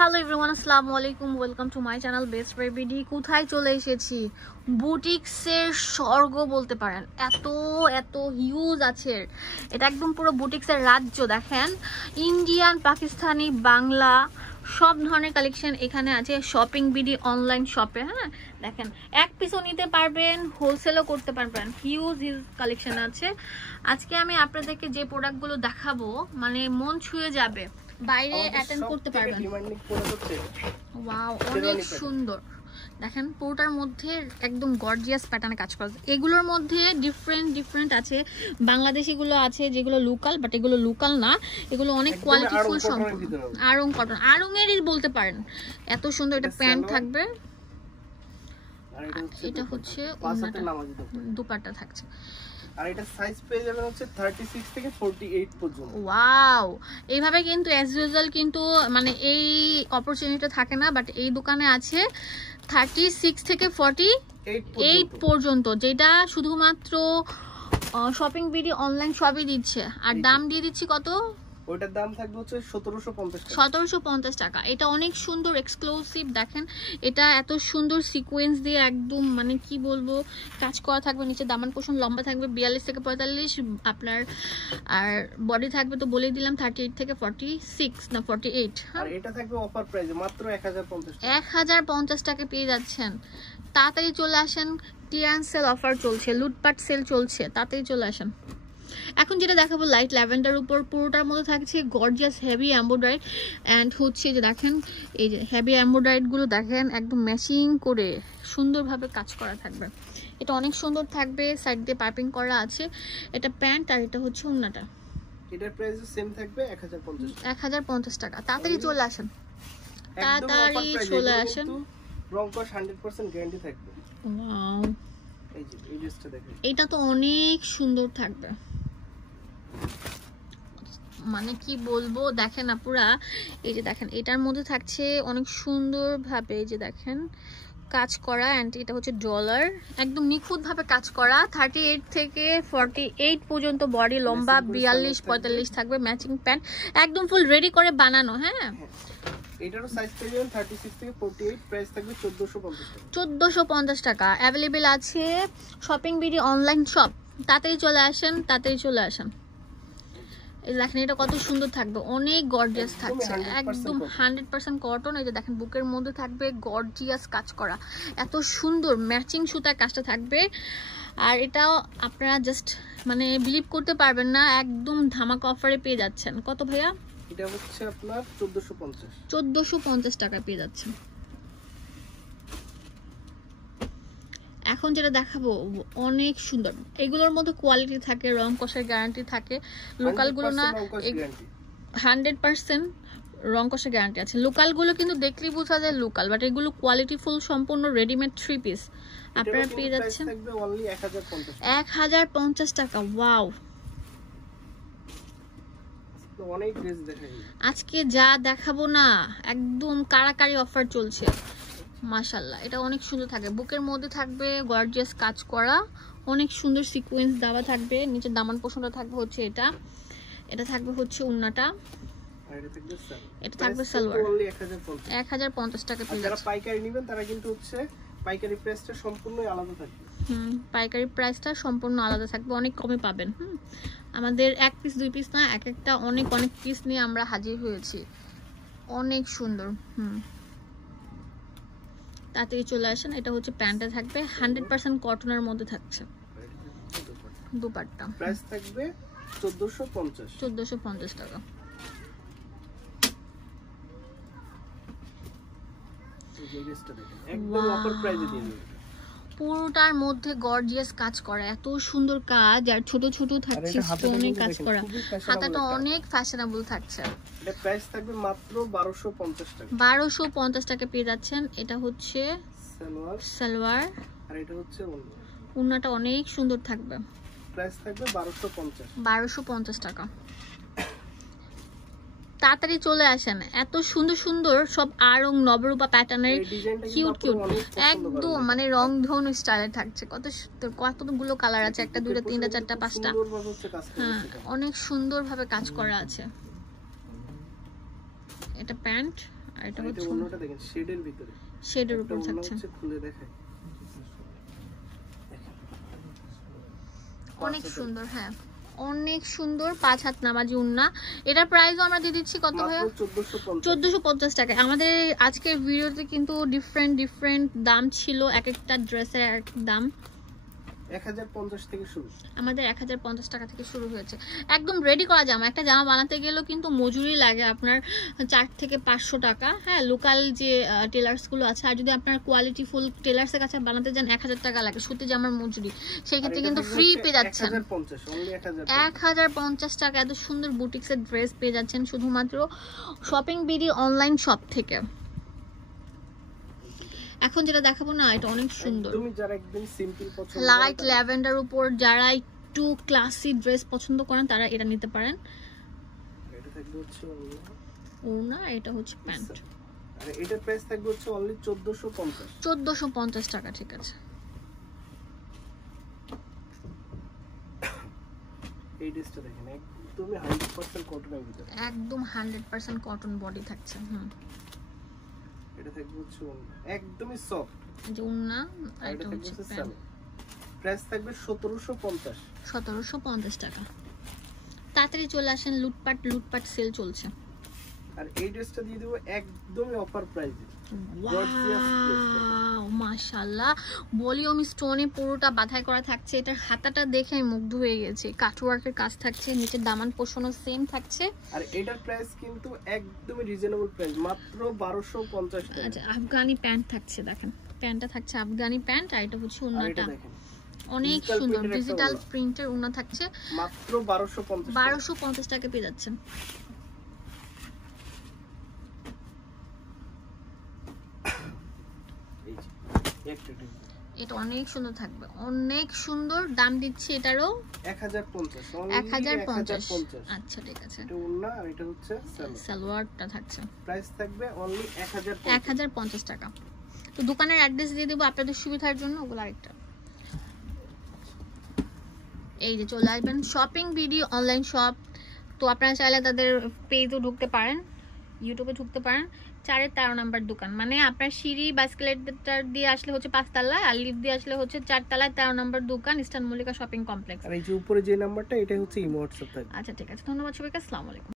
Hello everyone, আসসালামু আলাইকুম। Welcome to my channel best বেবিডি। কোথায় চলে এসেছি? বুটিক্সের স্বর্গ বলতে পারেন। এত এত হিউজ আছে, এটা একদম পুরো বুটিক্সের রাজ্য। দেখেন, ইন্ডিয়ান, পাকিস্তানি, বাংলা সব ধরনের কালেকশন এখানে আছে। শপিং বিডি অনলাইন শপে। হ্যাঁ, দেখেন, এক পিসও নিতে পারবেন, হোলসেলও করতে পারবেন। হিউজ কালেকশন আছে। আজকে আমি আপনাদেরকে যে প্রোডাক্টগুলো দেখাবো, মানে মন ছুঁয়ে যাবে, বাইরে অ্যাটেন্ড করতে পারবেন। ওয়াও, অনেক সুন্দর। দেখেন, পুরোটার মধ্যে একদম গর্জিয়াস প্যাটার্নে কাজ করা। এগুলোর মধ্যে ডিফারেন্ট আছে। বাংলাদেশিগুলো আছে যেগুলো লোকাল, বাট এগুলো লোকাল না, এগুলো অনেক কোয়ালিটিফুল সম্পূর্ণ। আড়ং কটন, আড়ংয়েরই বলতে পারেন। এত সুন্দর। এটা প্যান্ট থাকবে, এটা হচ্ছে দুপাট্টা থাকছে। আর এটা সাইজ পেয়ে যাবেন হচ্ছে 36 থেকে 48 পর্যন্ত। ওয়াও, এইভাবে কিন্তু অ্যাজ ইউজুয়াল কিন্তু মানে এই অপরচুনিটিটা থাকে না, বাট এই দোকানে আছে 36 থেকে 48 পর্যন্ত, যেটা শুধুমাত্র শপিং বিডি অনলাইন শপই দিচ্ছে। আর দাম দিয়ে দিচ্ছি কত? ওটার দাম থাকবে হচ্ছে 1750 টাকা। 1750 টাকা। এটা অনেক সুন্দর এক্সক্লুসিভ। দেখেন, এটা এত সুন্দর সিকোয়েন্স দিয়ে একদম মানে কি বলবো কাজ করা থাকবে। নিচে দামান পোষণ লম্বা থাকবে 42 থেকে 45 আপনার, আর বডি থাকবে তো বলেই দিলাম 38 থেকে 46 না 48। আর এটা থাকবে অফার প্রাইসে মাত্র 1050 টাকা। 1050 টাকা পেয়ে যাচ্ছেন। তাড়াতাড়ি চলে আসেন, ক্লিয়ারেন্স সেল অফার চলছে, লুটপাট সেল চলছে, তাড়াতাড়ি চলে আসেন। এখন যেটা দেখাবো লাইট ল্যাভেন্ডার উপর, পুরোটার মধ্যে থাকছে গর্জিয়াস হেভি এমব্রয়ডারি। অ্যান্ড হচ্ছে যে দেখেন, এই যে হেভি এমব্রয়ডারিগুলো দেখেন একদম ম্যাচিং করে সুন্দরভাবে কাজ করা থাকবে। এটা অনেক সুন্দর থাকবে, সাইড দিয়ে পাইপিং করা আছে। এটা প্যান্ট, আর এটা হচ্ছে ওড়নাটা। এটার প্রাইস সেম থাকবে 1050 টাকা। তাড়াতাড়ি চলে আসেন, তাড়াতাড়ি চলে আসেন। রং কস 100% গ্যারান্টি থাকবে। ওয়াও, এই যে এই ড্রেসটা দেখেন, এটা তো অনেক সুন্দর থাকবে, মানে কি বলবো। দেখেন না পুরা, এই যে দেখেন, এটার মধ্যে থাকছে অনেক সুন্দর ভাবে, এই যে দেখেন কাজ করা। অ্যান্ড এটা হচ্ছে ডলার, একদম নিখুঁত ভাবে কাজ করা। 38 থেকে 48 পর্যন্ত বডি লম্বা, 42-45 থাকবে। ম্যাচিং প্যান্ট, একদম ফুল রেডি করে বানানো। হ্যাঁ, এটারও সাইজ পেয়ে যাবেন 36 থেকে 48, প্রাইস থাকবে 1450 টাকা। 1450 টাকা অ্যাভেলেবেল আছে শপিং বিডি অনলাইন শপ। তাড়াতাড়ি চলে আসেন, তাড়াতাড়ি চলে আসেন। এই দেখেন, এটা কত সুন্দর থাকবে, অনেক গর্জিয়াস থাকছে, একদম 100% কটন। এই যে দেখেন, বুকের মধ্যে থাকবে গর্জিয়াস কাজ করা, এত সুন্দর ম্যাচিং সুতার কাজটা থাকবে। আর এটাও আপনারা জাস্ট মানে বিলিভ করতে পারবেন না, একদম ধামাকা অফারে পেয়ে যাচ্ছেন। কত ভাইয়া? এটা হচ্ছে আপনার 1450 টাকা পেয়ে যাচ্ছেন। এখন যেটা দেখাবো অনেক সুন্দর, এগুলোর মধ্যে কোয়ালিটি থাকে, রং কষের গ্যারান্টি থাকে। লোকালগুলো না, 100% রং কষের গ্যারান্টি আছে। লোকালগুলো কিন্তু দেখলেই বোঝা যায় লোকাল, বাট এগুলো কোয়ালিটি ফুল, সম্পূর্ণ রেডিমেড 3 পিস আপনারা পেয়ে যাচ্ছেন 1050 টাকা। ওয়াও, অনেক ড্রেস দেখাই আজকে যা দেখাবো না একদম কারাকারি অফার চলছে। মাশাআল্লাহ, এটা অনেক সুন্দর থাকে। বুকের মধ্যে থাকবে গর্জিয়াস কাজ করা, অনেক সুন্দর সিকোয়েন্স দেওয়া থাকবে। নিচের দামান পোষণটা থাকবে হচ্ছে এটা, এটা থাকবে হচ্ছে ওড়নাটা, আর এটা থাকবে সালোয়ার। 1050 টাকা পেয়ে যারা পাইকারি নেবেন তারা কিন্তু হচ্ছে পাইকারি প্রাইসটা সম্পূর্ণই আলাদা থাকবে। পাইকারি প্রাইসটা সম্পূর্ণ আলাদা থাকবে, অনেক কমে পাবেন। আমাদের 1 পিস 2 পিস না, এক একটা অনেক পিস নিয়ে আমরা হাজির হয়েছি। অনেক সুন্দর। তাড়াতাড়ি চলে আসেন। এটা হচ্ছে প্যান্টটা থাকবে 100% কটনের মধ্যে থাকছে। দুপাট্টা প্রাইস থাকবে 1450 টাকা। একদম অফার প্রাইসে দিয়ে দেব। পুরোটার মধ্যে গর্জিয়াস কাজ করা, এত সুন্দর কাজ, আর ছোট ছোট থাকছে স্টোনে কাজ করা। হাতাটা অনেক ফ্যাশনেবল থাকছে। এটা প্রাইস থাকবে মাত্র 1250 টাকা। 1250 টাকা পেয়ে যাচ্ছেন। এটা হচ্ছে সালোয়ার, আর এটা হচ্ছে ওড়না। ওড়নাটা অনেক সুন্দর থাকবে, প্রাইস থাকবে 1250 টাকা। তাড়াতাড়ি চলে আসেন, এত সুন্দর সুন্দর সব আরং নবরূপা প্যাটার্নের কিউট একদম মানে রংধনু স্টাইলে থাকছে। কতগুলো কালার আছে, 1 2 3 4 5টা। হ্যাঁ, অনেক সুন্দর ভাবে কাজ করা আছে। এটা প্যান্ট, আর এটা হচ্ছে ওন্নাটা দেখেন শেডের ভিতরে, শেডের উপর ওন্না থাকছে, হচ্ছে খুলে দেখায় অনেক সুন্দর। হ্যাঁ অনেক সুন্দর, 5 হাত নামাজি উন্না। এটার প্রাইসও আমরা দিয়ে দিচ্ছি কত ভাইয়া? 1450 টাকা। আমাদের আজকের ভিডিওতে কিন্তু ডিফারেন্ট দাম ছিল, এক একটা ড্রেসের এক দাম। 1050 থেকে শুরু, আমাদের 1050 টাকা থেকে শুরু হয়েছে। একদম রেডি করা জামা, একটা জামা বানাতে গেলেও কিন্তু মজুরি লাগে আপনার 4 থেকে 500 টাকা। হ্যাঁ লোকাল যে টেলার্সগুলো আছে, আর যদি আপনার কোয়ালিটি ফুল টেলার্সের কাছে বানাতে যান 1000 টাকা লাগে সুতি জামার মজুরি, সেই ক্ষেত্রে কিন্তু ফ্রি পেয়ে যাচ্ছেন 1050 টাকা। এত সুন্দর বুটিক্সের ড্রেস পেয়ে যাচ্ছেন শুধুমাত্র শপিং বিডি অনলাইন শপ থেকে। এখন যেটা দেখাবো না, এটা অনেক সুন্দর, তুমি যারা একদম সিম্পল পছন্দ, লাইট ল্যাভেন্ডার উপর যারা একটু ক্লাসি ড্রেস পছন্দ করেন তারা এটা নিতে পারেন। এটা থাকবে হচ্ছে ওড়না, এটা হচ্ছে প্যান্ট, আর এটার প্রাইস থাকবে হচ্ছে অনলি 1450 টাকা। ঠিক আছে, এই ড্রেসটা দেখেন একদমই 100% কটনের ভিতরে, একদম 100% কটন বডি থাকছে। এটা থাকবে হচ্ছে একদমই সফট, এই যে ওড়না, আর এটা হচ্ছে প্যান্ট। প্রাইস থাকবে 1750 টাকা। তাড়াতাড়ি চলে আসেন, লুটপাট সেল চলছে। আর এই ড্রেসটা দিয়ে দেব একদমই অফার প্রাইসে। ওয়াও মাশাআল্লাহ, ভলিউম স্টোনে পুরোটা বাঁধাই করা থাকছে। এটার হাতাটা দেখে আমি মুগ্ধ হয়ে গেছি, কাটওয়ার্কের কাজ থাকছে, নিচে দামান পোষণও সেম থাকছে। আর এটার প্রাইস কিন্তু একদমই রিজনেবল প্রাইস, মাত্র 1250 টাকা। আচ্ছা, আফগানি প্যান্ট থাকছে, দেখেন প্যান্টটা থাকছে আফগানি প্যান্ট, আর এটা হচ্ছে ওড়নাটা অনেক সুন্দর ডিজিটাল প্রিন্টের ওড়না থাকছে, মাত্র 1250 টাকা পেয়ে যাচ্ছেন। এটা অনেক সুন্দর থাকবে, অনেক সুন্দর। দাম দিচ্ছি এটারও 1050। আচ্ছা ঠিক আছে, এটা ওড়না আর এটা হচ্ছে সালোয়ারটা থাকছে, প্রাইস থাকবে অনলি 1050 টাকা। তো দোকানের অ্যাড্রেস দিয়ে দেবো আপনাদের সুবিধার জন্য, ওগুলো আরেকটা। এই যে চলে আসবেন শপিং বিডি অনলাইন শপ। তো আপনারা চাইলে তাদের পেজও ঢুকতে পারেন, ইউটিউবে ঢুকতে পারেন। 4-13 নাম্বার দোকান, মানে আপনার সিঁড়ি বা এসকেলেটর দিয়ে আসলে হচ্ছে 5 তলা, আর লিফট দিয়ে আসলে হচ্ছে 4 তলায় 13 নাম্বার দোকান, ইস্টার্ন মল্লিকা শপিং কমপ্লেক্স। আর এই যে উপরে যে নাম্বারটা, এটা হচ্ছে ইমো হোয়াটসঅ্যাপ থাকবে। আচ্ছা ঠিক আছে, ধন্যবাদ সবাইকে, আসসালামু আলাইকুম।